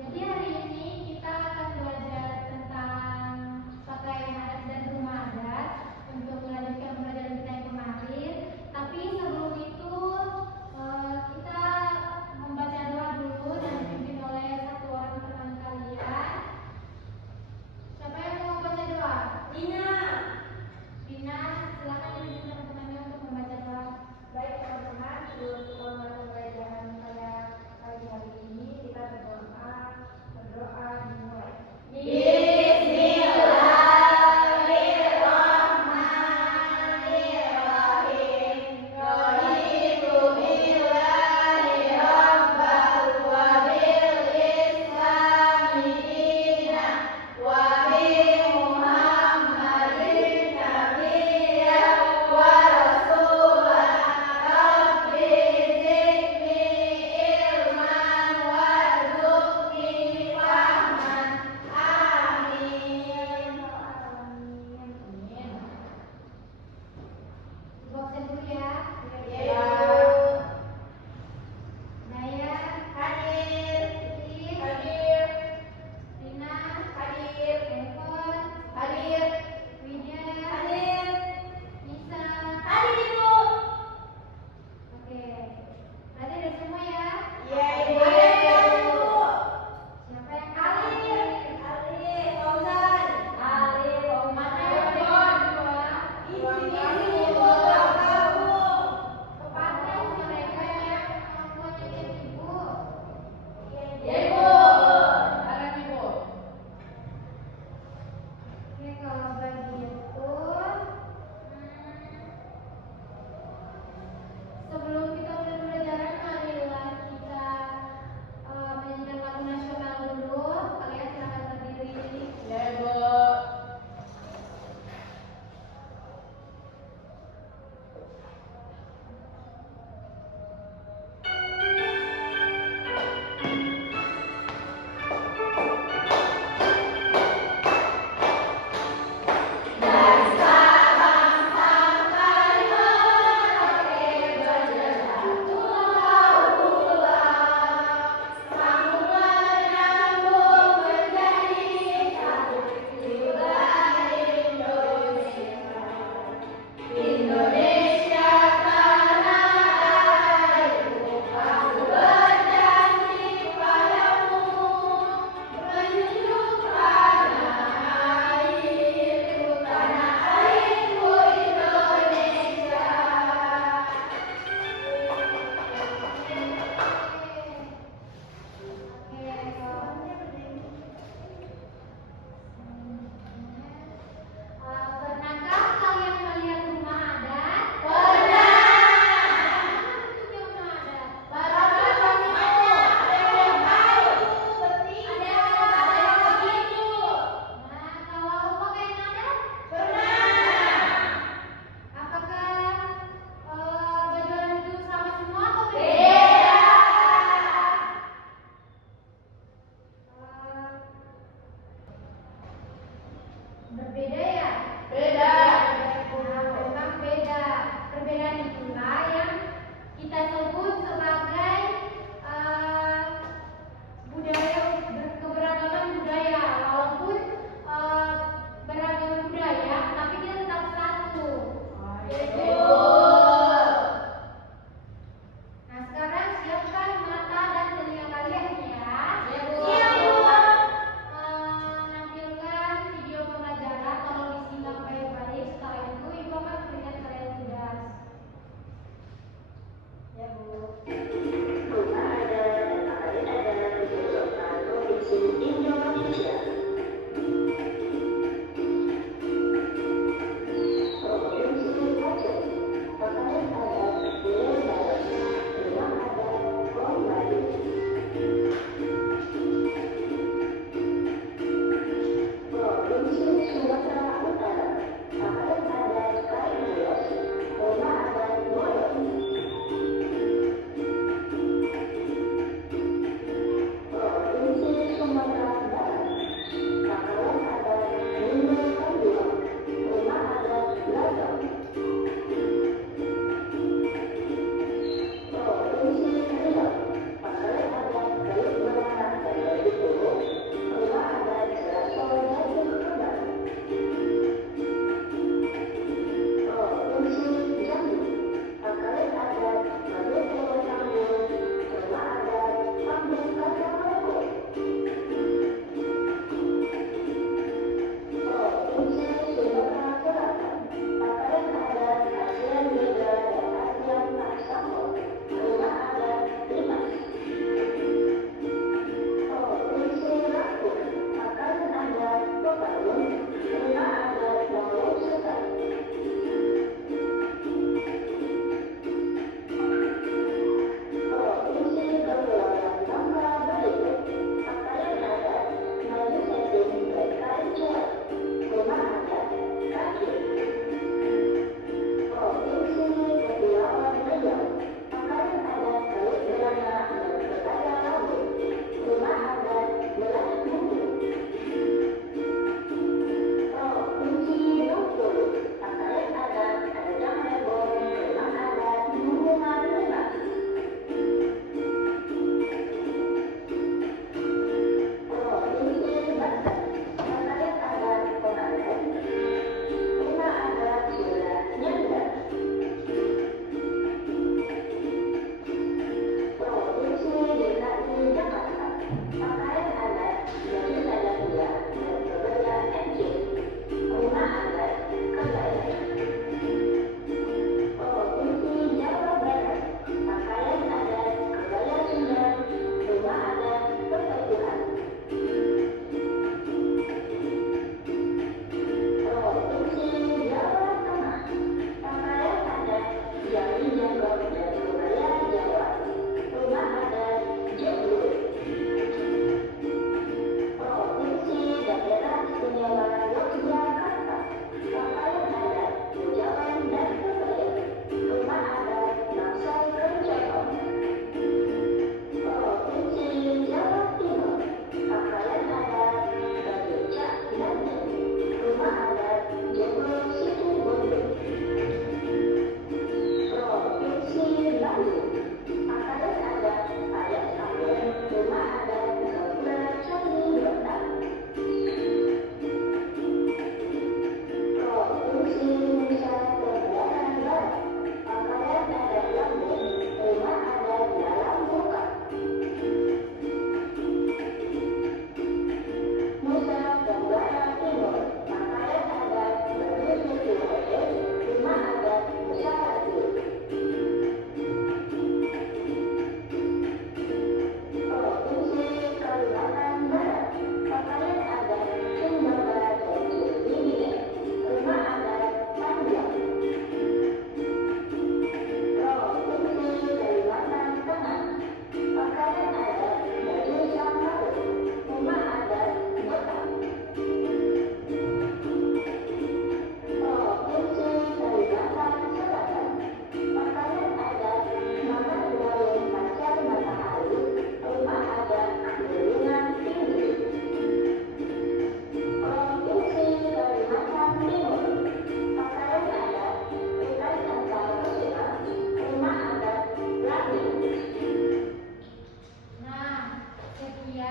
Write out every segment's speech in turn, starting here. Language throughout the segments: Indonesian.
Jadi hari ini kita akan belajar tentang pakaian adat dan rumah adat untuk melanjutkan pembelajaran kita yang kemarin. Tapi sebelum itu kita membaca doa dulu dan dipimpin oleh satu orang teman kalian. Siapa yang mau baca doa? Lina. Lina, silakan dipimpin teman-temannya untuk membaca doa. Baik teman-teman, sebelum kita mulai pembelajaran pada pagi hari ini, kita berdoa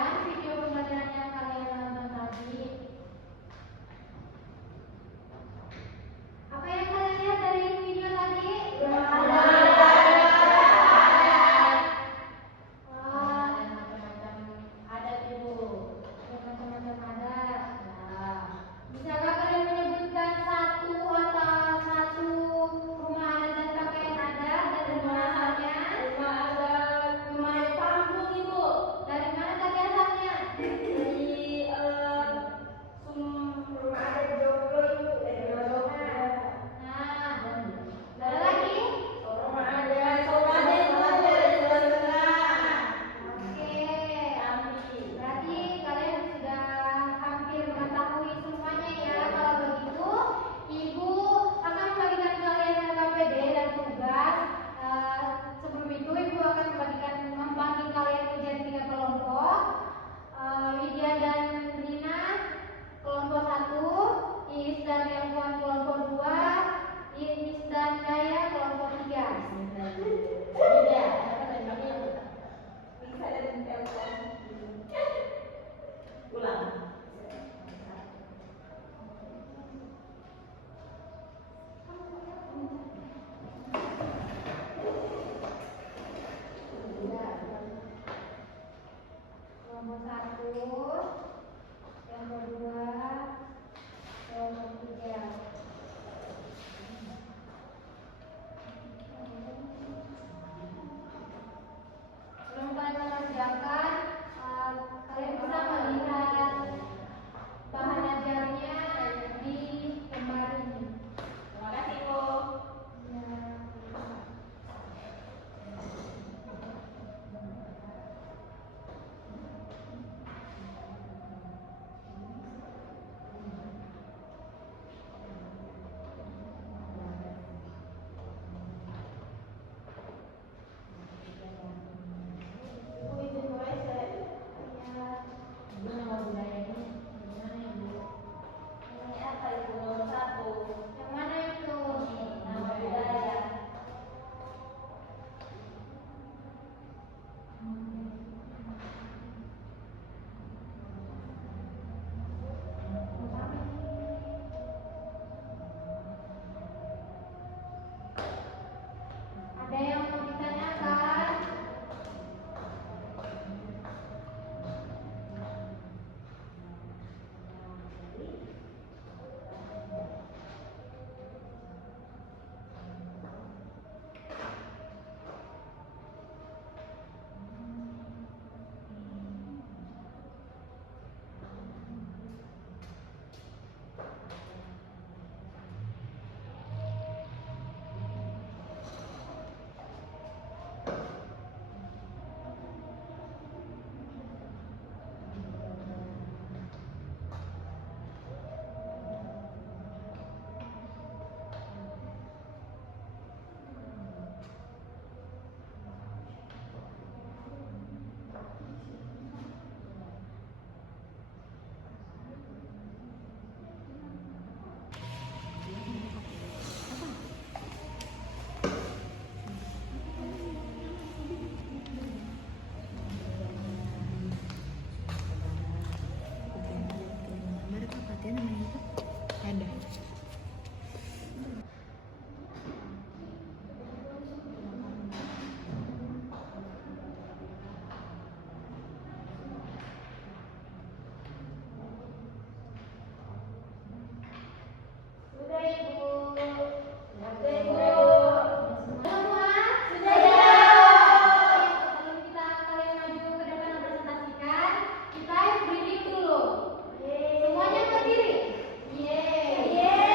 kalian video pembelajaran yang kalian nonton tadi? Apa yang kalian lihat dari video tadi? Bisakah kalian menyebutkan satu rumah adat dan pakaian adat dan asalnya? Rumah adat, rumah adat kampung, Ibu. Dari mana tadi asalnya? Dari rumah adat Joglo, Ibu. Dari Joglo. Nah, ada lagi? Rumah adat Sorade, Ibu. Dari Jawa Tengah. Oke. Kami. Berarti kalian sudah hampir mengetahui semuanya ya. Kalau begitu, Ibu akan membagikan kalian KPD dan tugas. Sebelum itu, Ibu akan membagi kalian menjadi 3 kelompok. Lydia dan Rina kelompok 1, Iis dan Elvan kelompok 2, Iis dan Jaya kelompok 3. Tidak, bisa dan telepon. Ulang. Kelompok 1, kelompok 2, kelompok 3. Sebelum kalian mengerjakan, kalian bisa melihat bahan ajarnya di lembar ini. Terima kasih, Bu. Ya. Ibu izin boleh saya? Ya. Ibu nama budaya ini gimana, Ibu? Ini apa, Ibu? Nomor 1. Yang mana itu? Nama budaya. Ada yang mau ditanyakan? Sudah, Ibu. Sudah, Ibu. Semua sudah Sudah. Sebelum kalian maju ke depan presentasikan, kita briefing dulu. Semuanya berdiri. Yeay.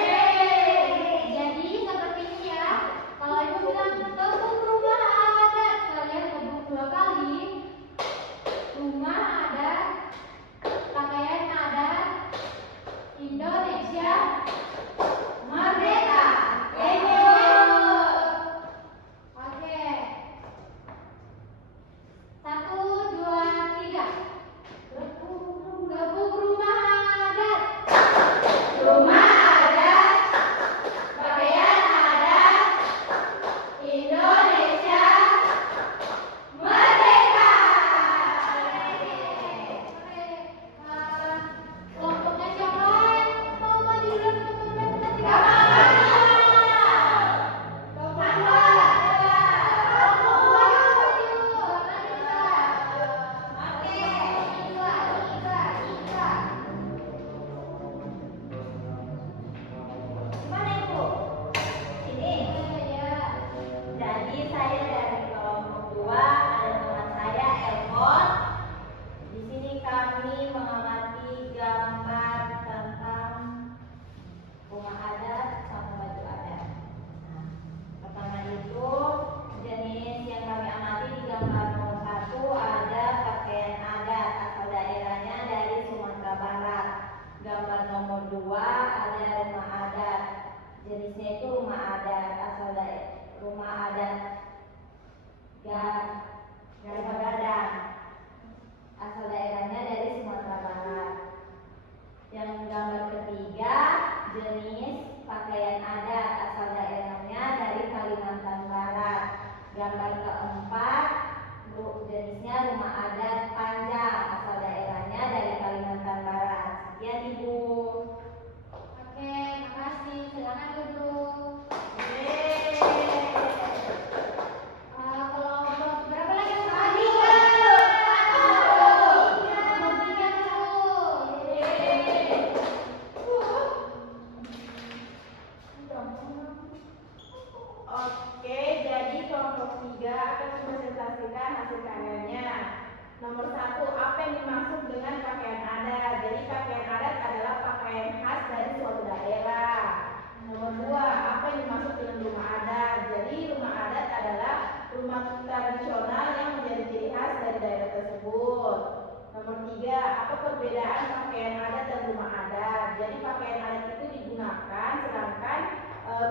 ketiga, apa perbedaan pakaian adat dan rumah adat? Jadi pakaian adat itu digunakan, sedangkan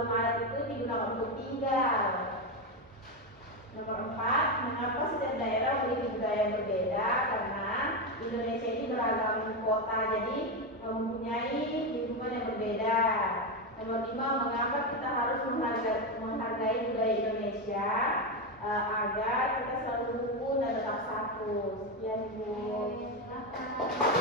rumah adat itu digunakan untuk tinggal. Nomor 4, mengapa setiap daerah memiliki budaya yang berbeda? Karena Indonesia ini beragam kota, jadi mempunyai lingkungan yang berbeda. Nomor 5, mengapa kita harus menghargai budaya Indonesia agar kita selalu rukun dan tetap satu. Sekian, Bu. Silakan.